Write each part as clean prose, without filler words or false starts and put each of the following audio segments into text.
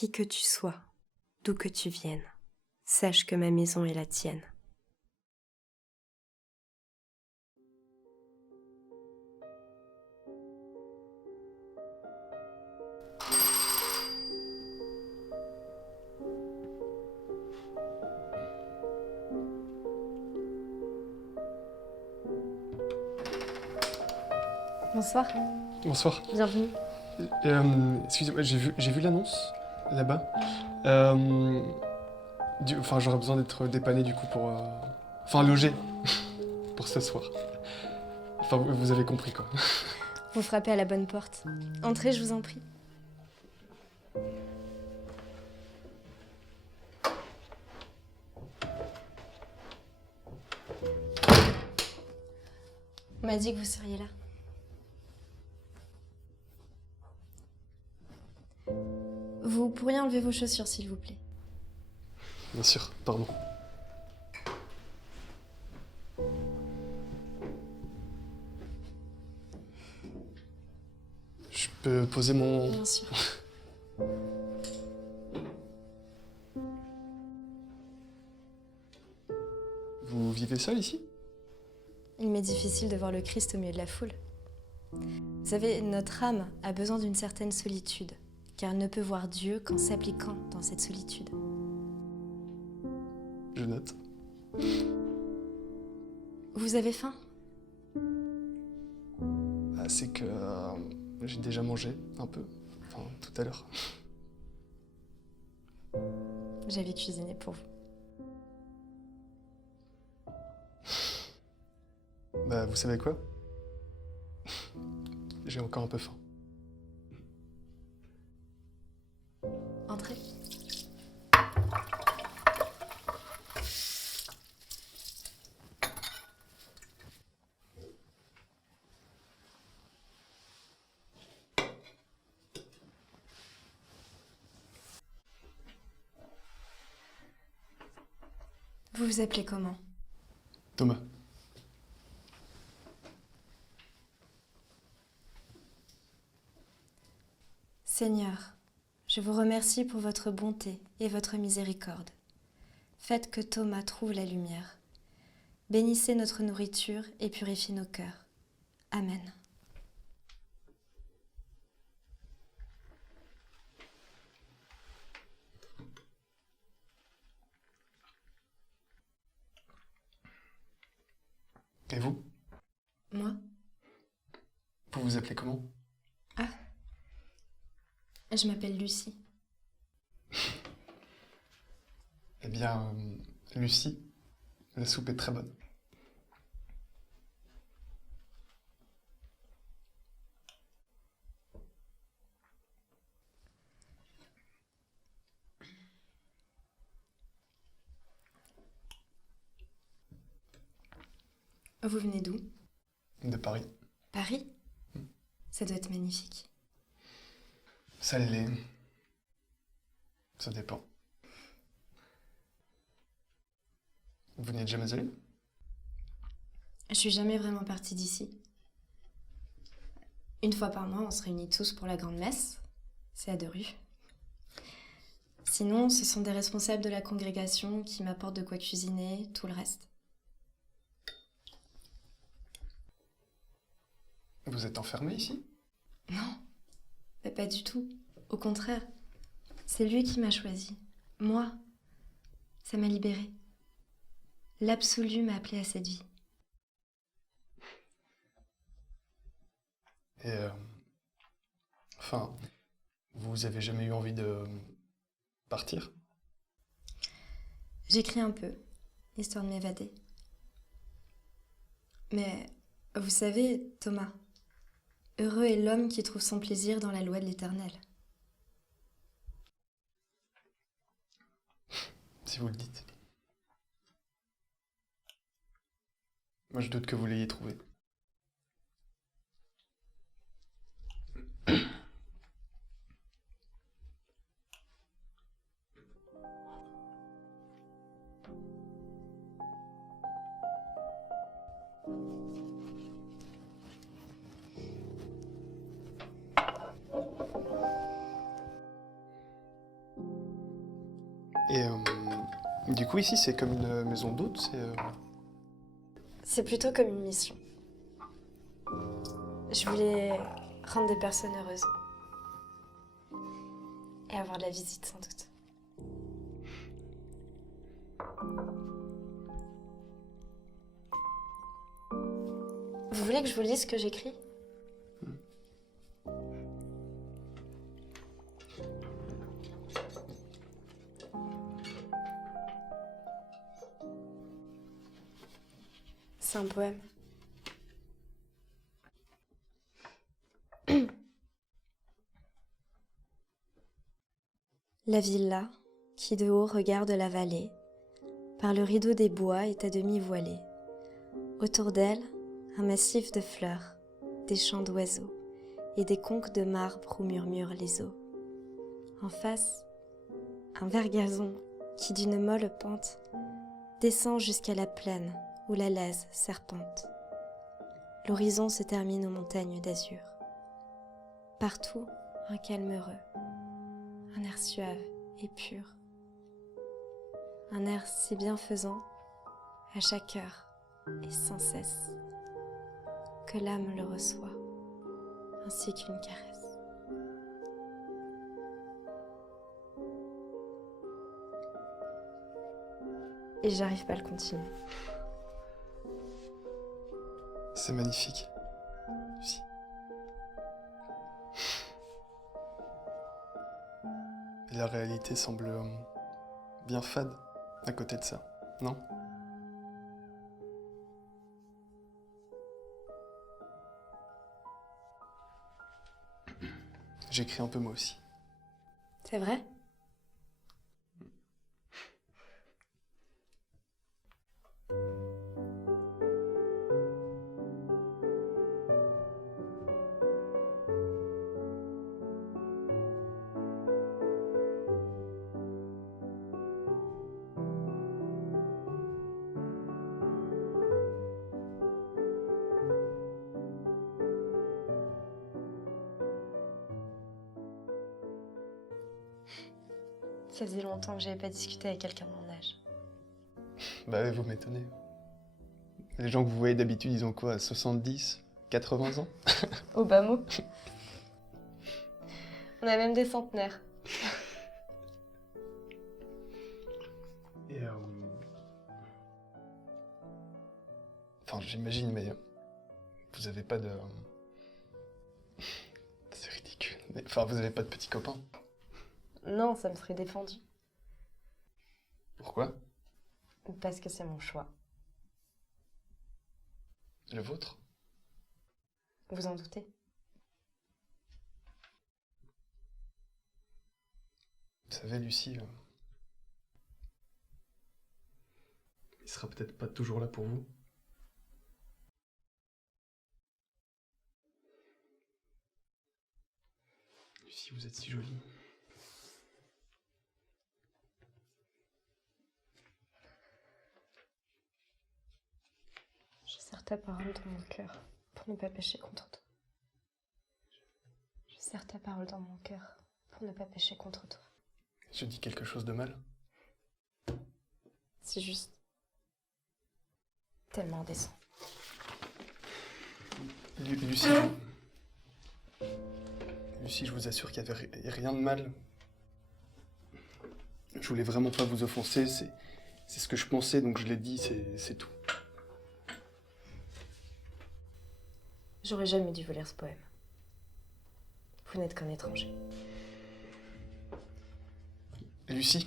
Qui que tu sois, d'où que tu viennes, sache que ma maison est la tienne. Bonsoir, Bonsoir. bienvenue. Excusez-moi, j'ai vu l'annonce là-bas. Enfin, j'aurais besoin d'être dépanné du coup pour. Enfin, logé pour ce soir. Enfin, vous avez compris quoi. Vous frappez à la bonne porte. Entrez, je vous en prie. On m'a dit que vous seriez là. Vous pourriez enlever vos chaussures, s'il vous plaît. Bien sûr, pardon. Je peux poser mon. Bien sûr. Vous vivez seul ici? Il m'est difficile de voir le Christ au milieu de la foule. Vous savez, notre âme a besoin d'une certaine solitude, car elle ne peut voir Dieu qu'en s'appliquant dans cette solitude. Je note. Vous avez faim? Ah, c'est que j'ai déjà mangé un peu. Enfin, tout à l'heure. J'avais cuisiné pour vous. Bah, vous savez quoi? J'ai encore un peu faim. Entrez. Vous vous appelez comment? Thomas. Seigneur, je vous remercie pour votre bonté et votre miséricorde. Faites que Thomas trouve la lumière. Bénissez notre nourriture et purifiez nos cœurs. Amen. Et vous? Moi? Vous vous appelez comment? Ah, je m'appelle Lucie. Eh bien, Lucie, la soupe est très bonne. Vous venez d'où? De Paris. Paris? Ça doit être magnifique. Ça l'est. Ça dépend. Vous n'êtes jamais allé? Je suis jamais vraiment partie d'ici. Une fois par mois, on se réunit tous pour la grande messe. C'est à 2 rues. Sinon, ce sont des responsables de la congrégation qui m'apportent de quoi cuisiner, tout le reste. Vous êtes enfermé ici? Non, mais pas du tout. Au contraire, c'est lui qui m'a choisi. Moi, ça m'a libérée. L'absolu m'a appelée à cette vie. Et enfin, vous avez jamais eu envie de partir? J'écris un peu, histoire de m'évader. Mais vous savez, Thomas, heureux est l'homme qui trouve son plaisir dans la loi de l'Éternel. Si vous le dites. Moi, je doute que vous l'ayez trouvé. Et du coup, ici, c'est comme une maison d'hôte, C'est plutôt comme une mission. Je voulais rendre des personnes heureuses. Et avoir de la visite, sans doute. Vous voulez que je vous lise ce que j'écris ? C'est un poème. La villa, qui de haut regarde la vallée, par le rideau des bois est à demi voilée. Autour d'elle, un massif de fleurs, des chants d'oiseaux et des conques de marbre où murmurent les eaux. En face, un vert gazon qui d'une molle pente descend jusqu'à la plaine où la Lèze serpente. L'horizon se termine aux montagnes d'azur. Partout, un calme heureux, un air suave et pur. Un air si bienfaisant à chaque heure et sans cesse que l'âme le reçoit, ainsi qu'une caresse. Et j'arrive pas à le continuer. c'est magnifique. Lucie. Et la réalité semble bien fade à côté de ça, non? J'écris un peu moi aussi. C'est vrai ? Ça faisait longtemps que j'avais pas discuté avec quelqu'un de mon âge. Bah vous m'étonnez. Les gens que vous voyez d'habitude, ils ont quoi, 70, 80 ans? Au bas mot. On a même des centenaires. Et enfin, j'imagine, mais vous avez pas de... C'est ridicule. Mais... Enfin, vous avez pas de petits copains. Non, ça me serait défendu. Pourquoi? Parce que c'est mon choix. Le vôtre? Vous en doutez? Vous savez, Lucie, il sera peut-être pas toujours là pour vous. Lucie, vous êtes si jolie. Je serre ta parole dans mon cœur pour ne pas pécher contre toi. Je serre ta parole dans mon cœur pour ne pas pécher contre toi. Je dis quelque chose de mal? C'est juste tellement indécent. Lucie, Lucie, je vous assure qu'il n'y avait rien de mal. Je voulais vraiment pas vous offenser, c'est ce que je pensais, donc je l'ai dit, c'est tout. J'aurais jamais dû vous lire ce poème. Vous n'êtes qu'un étranger. Lucie?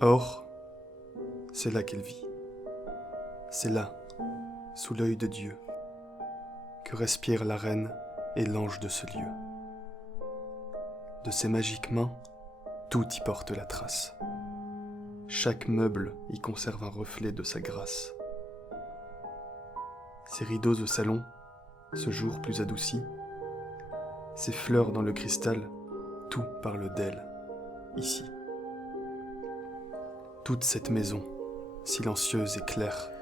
Or, c'est là qu'elle vit. C'est là, sous l'œil de Dieu, que respirent la reine et l'ange de ce lieu. De ses magiques mains, tout y porte la trace. Chaque meuble y conserve un reflet de sa grâce. Ses rideaux de salon, ce jour plus adoucis, ses fleurs dans le cristal, tout parle d'elle, ici. Toute cette maison, silencieuse et claire,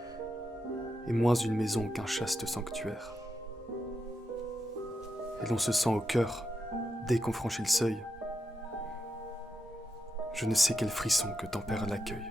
est moins une maison qu'un chaste sanctuaire. Et l'on se sent au cœur, dès qu'on franchit le seuil, je ne sais quel frisson que tempère l'accueil.